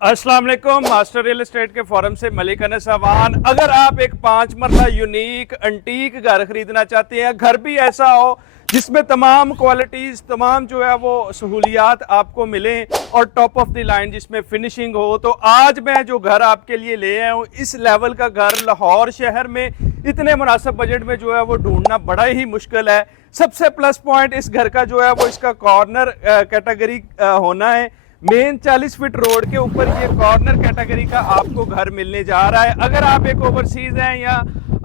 अस्सलाम वालेकुम। Master real estate के फोरम से मलिक अनस अवान। अगर आप एक 5 मरला यूनिक एंटीक घर खरीदना चाहते हैं, घर भी ऐसा हो जिसमें तमाम क्वालिटीज़, तमाम जो है वो सहूलियात आपको मिलें और टॉप ऑफ द लाइन जिसमें फिनिशिंग हो, तो आज मैं जो घर आपके लिए ले आया हूँ, इस लेवल का घर लाहौर शहर में इतने मुनासिब बजट में जो है वो ढूंढना बड़ा ही मुश्किल है। सबसे प्लस पॉइंट इस घर का जो है वो इसका कॉर्नर कैटेगरी होना है। मेन 40 फीट रोड के ऊपर ये कॉर्नर कैटेगरी का आपको घर मिलने जा रहा है। अगर आप एक ओवरसीज हैं या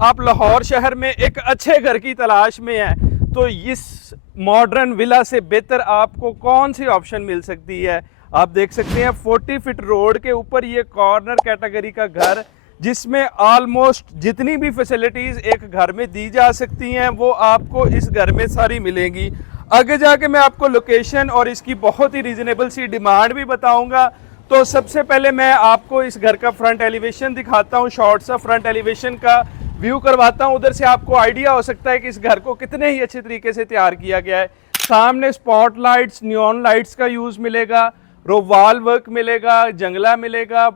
आप लाहौर शहर में एक अच्छे घर की तलाश में हैं, तो इस मॉडर्न विला से बेहतर आपको कौन सी ऑप्शन मिल सकती है। आप देख सकते हैं 40 फीट रोड के ऊपर ये कॉर्नर कैटेगरी का घर, जिसमें ऑलमोस्ट जितनी भी फैसिलिटीज एक घर में दी जा सकती हैं वो आपको इस घर में सारी मिलेंगी। आगे जाके मैं आपको लोकेशन और इसकी बहुत ही रीजनेबल सी डिमांड भी बताऊंगा। तो सबसे पहले मैं आपको इस घर का फ्रंट एलिवेशन दिखाता हूँ, शॉर्ट सा फ्रंट एलिवेशन का व्यू करवाता हूँ। उधर से आपको आइडिया हो सकता है कि इस घर को कितने ही अच्छे तरीके से तैयार किया गया है। सामने स्पॉट लाइट्स, नियॉन लाइट्स का यूज मिलेगा, रोवाल वर्क मिलेगा, जंगला मिलेगा,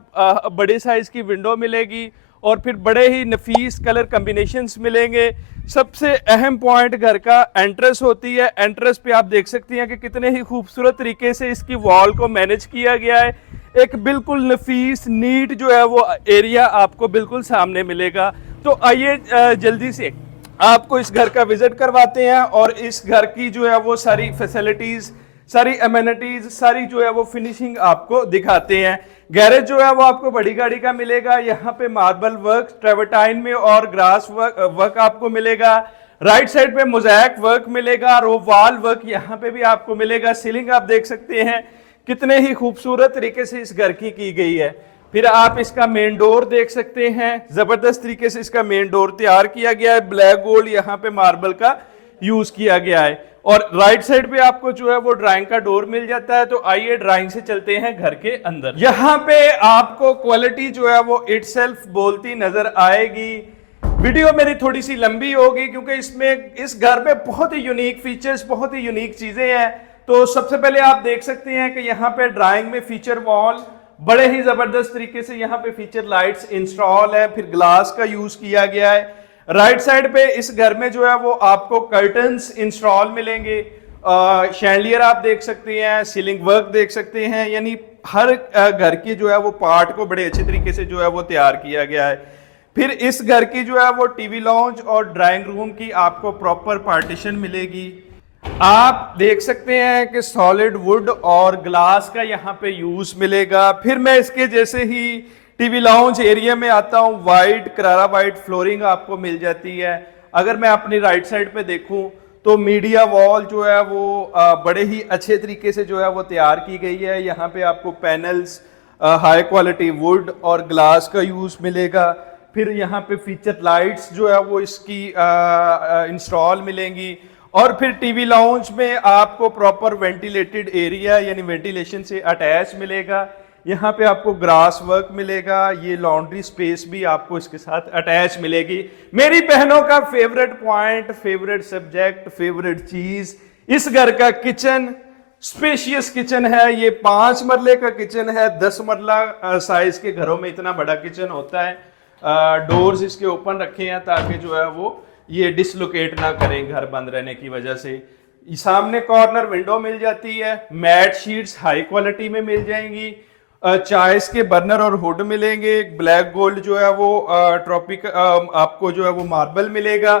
बड़े साइज की विंडो मिलेगी और फिर बड़े ही नफीस कलर कम्बिनेशंस मिलेंगे। सबसे अहम पॉइंट घर का एंट्रेंस होती है। एंट्रेंस पे आप देख सकती हैं कि कितने ही खूबसूरत तरीके से इसकी वॉल को मैनेज किया गया है। एक बिल्कुल नफीस नीट जो है वो एरिया आपको बिल्कुल सामने मिलेगा। तो आइए जल्दी से आपको इस घर का विजिट करवाते हैं और इस घर की जो है वो सारी फैसिलिटीज, सारी अमेनिटीज, सारी जो है वो फिनिशिंग आपको दिखाते हैं। गैरेज जो है वो आपको बड़ी गाड़ी का मिलेगा। यहाँ पे मार्बल वर्क ट्रेवर्टाइन में और ग्रास वर्क आपको मिलेगा। राइट साइड पे मोज़ैक वर्क मिलेगा, रोवाल वर्क यहाँ पे भी आपको मिलेगा। सीलिंग आप देख सकते हैं कितने ही खूबसूरत तरीके से इस घर की गई है। फिर आप इसका मेन डोर देख सकते हैं, जबरदस्त तरीके से इसका मेन डोर तैयार किया गया है। ब्लैक गोल्ड यहाँ पे मार्बल का यूज किया गया है और राइट साइड पे आपको जो है वो ड्राइंग का डोर मिल जाता है। तो आइए ड्राइंग से चलते हैं घर के अंदर। यहाँ पे आपको क्वालिटी जो है वो इटसेल्फ बोलती नजर आएगी। वीडियो मेरी थोड़ी सी लंबी होगी क्योंकि इसमें इस घर में बहुत ही यूनिक फीचर्स, बहुत ही यूनिक चीजें हैं। तो सबसे पहले आप देख सकते हैं कि यहाँ पे ड्राइंग में फीचर वॉल बड़े ही जबरदस्त तरीके से यहाँ पे फीचर लाइट्स इंस्टॉल है, फिर ग्लास का यूज किया गया है। राइट साइड पे इस घर में जो है वो आपको कर्टन्स इंस्टॉल मिलेंगे। शैंडलियर आप देख सकते हैं, सीलिंग वर्क देख सकते हैं, यानी हर घर की जो है वो पार्ट को बड़े अच्छे तरीके से जो है वो तैयार किया गया है। फिर इस घर की जो है वो टीवी लॉन्च और ड्राइंग रूम की आपको प्रॉपर पार्टीशन मिलेगी। आप देख सकते हैं कि सॉलिड वुड और ग्लास का यहाँ पे यूज मिलेगा। फिर मैं इसके जैसे ही टीवी लाउंज एरिया में आता हूँ, वाइट करारा वाइट फ्लोरिंग आपको मिल जाती है। अगर मैं अपनी राइट साइड पे देखूं तो मीडिया वॉल जो है वो बड़े ही अच्छे तरीके से जो है वो तैयार की गई है। यहाँ पे आपको पैनल्स, हाई क्वालिटी वुड और ग्लास का यूज मिलेगा। फिर यहाँ पे फीचर लाइट्स जो है वो इसकी इंस्टॉल मिलेंगी और फिर टीवी लाउंज में आपको प्रॉपर वेंटिलेटेड एरिया यानी वेंटिलेशन से अटैच मिलेगा। यहाँ पे आपको ग्रास वर्क मिलेगा, ये लॉन्ड्री स्पेस भी आपको इसके साथ अटैच मिलेगी। मेरी बहनों का favourite point, favourite subject, favourite चीज, इस घर का किचन स्पेशियस किचन है। ये 5 मरले का किचन है। 10 मरला साइज के घरों में इतना बड़ा किचन होता है। डोर्स इसके ओपन रखे हैं ताकि जो है वो ये डिसलोकेट ना करें घर बंद रहने की वजह से। सामने कॉर्नर विंडो मिल जाती है। मैट शीट्स हाई क्वालिटी में मिल जाएंगी। चाइस के बर्नर और हुड मिलेंगे। ब्लैक गोल्ड जो है वो ट्रॉपिक आपको जो है वो मार्बल मिलेगा।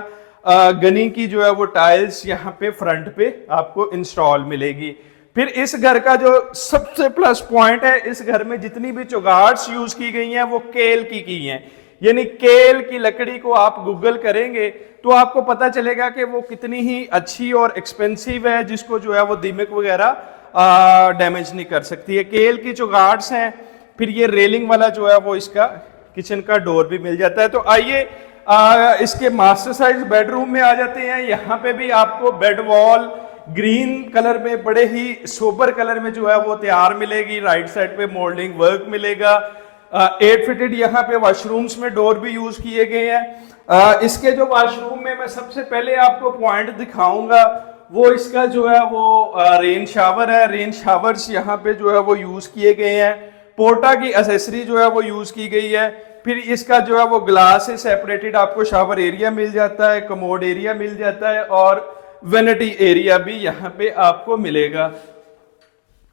गनी की जो है वो टाइल्स यहाँ पे फ्रंट पे आपको इंस्टॉल मिलेगी। फिर इस घर का जो सबसे प्लस पॉइंट है, इस घर में जितनी भी चौगाट्स यूज की गई हैं वो केल की हैं। यानी केल की लकड़ी को आप गूगल करेंगे तो आपको पता चलेगा कि वो कितनी ही अच्छी और एक्सपेंसिव है, जिसको जो है वो दीमक वगैरह डैमेज नहीं कर सकती है। केल की जो गार्ड्स हैं। फिर ये रेलिंग वाला जो है वो इसका किचन का डोर भी मिल जाता है। तो आइए इसके मास्टर साइज बेडरूम में आ जाते हैं। यहाँ पे भी आपको बेड वॉल ग्रीन कलर में बड़े ही सोबर कलर में जो है वो तैयार मिलेगी। राइट साइड पे मोल्डिंग वर्क मिलेगा। 8 फिटेड यहाँ पे वॉशरूम्स में डोर भी यूज किए गए हैं। इसके जो वॉशरूम में मैं सबसे पहले आपको पॉइंट दिखाऊंगा वो इसका जो है वो रेन शावर है। रेन शावर्स यहाँ पे जो है वो यूज किए गए हैं। पोर्टा की एसेसरी जो है वो यूज की गई है। फिर इसका जो है वो ग्लास से सेपरेटेड आपको शावर एरिया मिल जाता है, कमोड एरिया मिल जाता है और वेनिटी एरिया भी यहाँ पे आपको मिलेगा।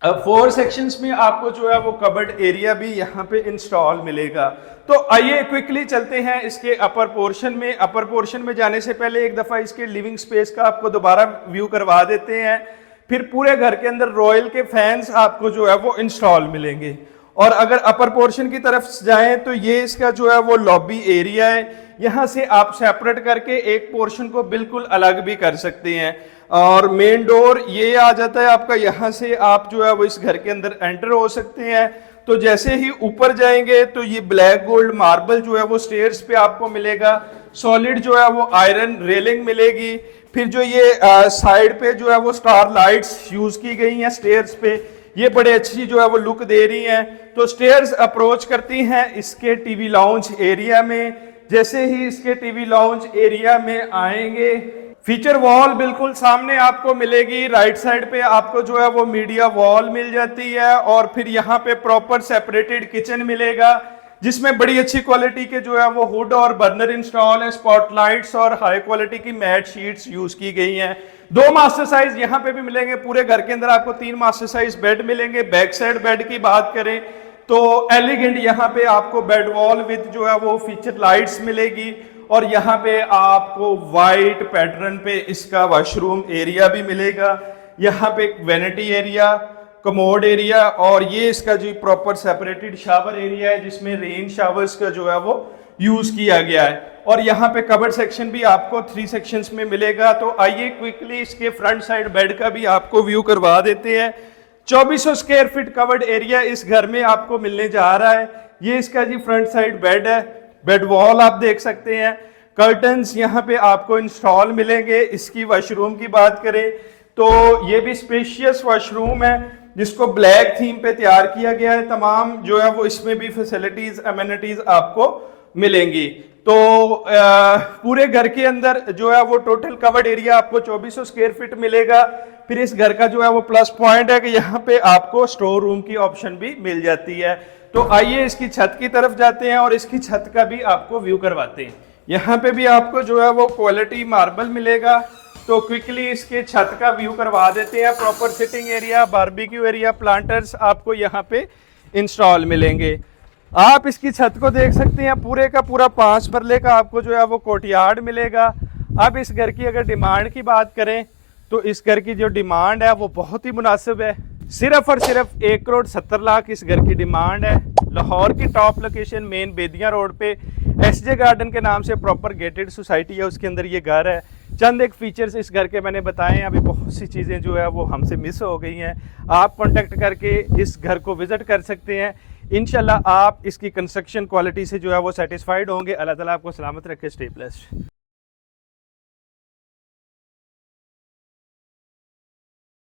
अब 4 सेक्शंस में आपको जो है वो कबर्ड एरिया भी यहाँ पे इंस्टॉल मिलेगा। तो आइए क्विकली चलते हैं इसके अपर पोर्शन में। अपर पोर्शन में जाने से पहले एक दफा इसके लिविंग स्पेस का आपको दोबारा व्यू करवा देते हैं। फिर पूरे घर के अंदर रॉयल के फैंस आपको जो है वो इंस्टॉल मिलेंगे। और अगर अपर पोर्शन की तरफ जाएं तो ये इसका जो है वो लॉबी एरिया है। यहाँ से आप सेपरेट करके एक पोर्शन को बिल्कुल अलग भी कर सकते हैं। और मेन डोर ये आ जाता है आपका, यहाँ से आप जो है वो इस घर के अंदर एंटर हो सकते हैं। तो जैसे ही ऊपर जाएंगे तो ये ब्लैक गोल्ड मार्बल जो है वो स्टेयर्स पे आपको मिलेगा। सॉलिड जो है वो आयरन रेलिंग मिलेगी। फिर जो ये साइड पे जो है वो स्टार लाइट्स यूज की गई हैं स्टेयर्स पे, ये बड़े अच्छी जो है वो लुक दे रही हैं। तो स्टेयर्स अप्रोच करती हैं इसके टीवी लाउंज एरिया में। जैसे ही इसके टीवी लाउंज एरिया में आएंगे, फीचर वॉल बिल्कुल सामने आपको मिलेगी। राइट साइड पे आपको जो है वो मीडिया वॉल मिल जाती है। और फिर यहाँ पे प्रॉपर सेपरेटेड किचन मिलेगा जिसमें बड़ी अच्छी क्वालिटी के जो है वो हुड और बर्नर इंस्टॉल है, स्पॉटलाइट्स और हाई क्वालिटी की मैट शीट्स यूज की गई हैं। 2 मास्टर साइज यहाँ पे भी मिलेंगे। पूरे घर के अंदर आपको 3 मास्टर साइज बेड मिलेंगे। बैक साइड बेड की बात करें तो एलिगेंट यहाँ पे आपको बेड वॉल विद जो है वो फीचर लाइट्स मिलेगी। और यहाँ पे आपको वाइट पैटर्न पे इसका वॉशरूम एरिया भी मिलेगा। यहाँ पे वेनिटी एरिया, कमोड एरिया और ये इसका जो प्रॉपर सेपरेटेड शावर एरिया है जिसमें रेन शावर्स का जो है वो यूज किया गया है। और यहाँ पे कबर्ड सेक्शन भी आपको 3 सेक्शंस में मिलेगा। तो आइए क्विकली इसके फ्रंट साइड बेड का भी आपको व्यू करवा देते हैं। 2400 स्क्वायर फीट कवर्ड एरिया इस घर में आपको मिलने जा रहा है। ये इसका जी फ्रंट साइड बेड है। बेड वॉल आप देख सकते हैं। कर्टन्स यहाँ पे आपको इंस्टॉल मिलेंगे। इसकी वॉशरूम की बात करें तो ये भी स्पेशियस वॉशरूम है जिसको ब्लैक थीम पे तैयार किया गया है। तमाम जो है वो इसमें भी फैसिलिटीज एमिनिटीज आपको मिलेंगी। तो पूरे घर के अंदर जो है वो टोटल कवर्ड एरिया आपको 2400 स्क्वायर फीट मिलेगा। फिर इस घर का जो है वो प्लस पॉइंट है कि यहाँ पे आपको स्टोर रूम की ऑप्शन भी मिल जाती है। तो आइए इसकी छत की तरफ जाते हैं और इसकी छत का भी आपको व्यू करवाते हैं। यहाँ पे भी आपको जो है वो क्वालिटी मार्बल मिलेगा। तो क्विकली इसके छत का व्यू करवा देते हैं। Proper sitting area, barbecue area, planters आपको यहाँ पे इंस्टॉल मिलेंगे। आप इसकी छत को देख सकते हैं। पूरे का पूरा 5 मरले का आपको जो है वो कोर्टयार्ड मिलेगा। अब इस घर की अगर डिमांड की बात करें तो इस घर की जो डिमांड है वो बहुत ही मुनासिब है। सिर्फ और सिर्फ 1 करोड़ 70 लाख इस घर की डिमांड है। लाहौर की top location main Bedian road पे एसजे गार्डन के नाम से प्रॉपर गेटेड सोसाइटी है, उसके अंदर ये घर है। चंद एक फीचर्स इस घर के मैंने बताए हैं। अभी बहुत सी चीज़ें जो है वो हमसे मिस हो गई हैं। आप कॉन्टेक्ट करके इस घर को विजिट कर सकते हैं। इंशाल्लाह आप इसकी कंस्ट्रक्शन क्वालिटी से जो है वो सेटिस्फाइड होंगे। अल्लाह ताला आपको सलामत रखे। Stay blessed.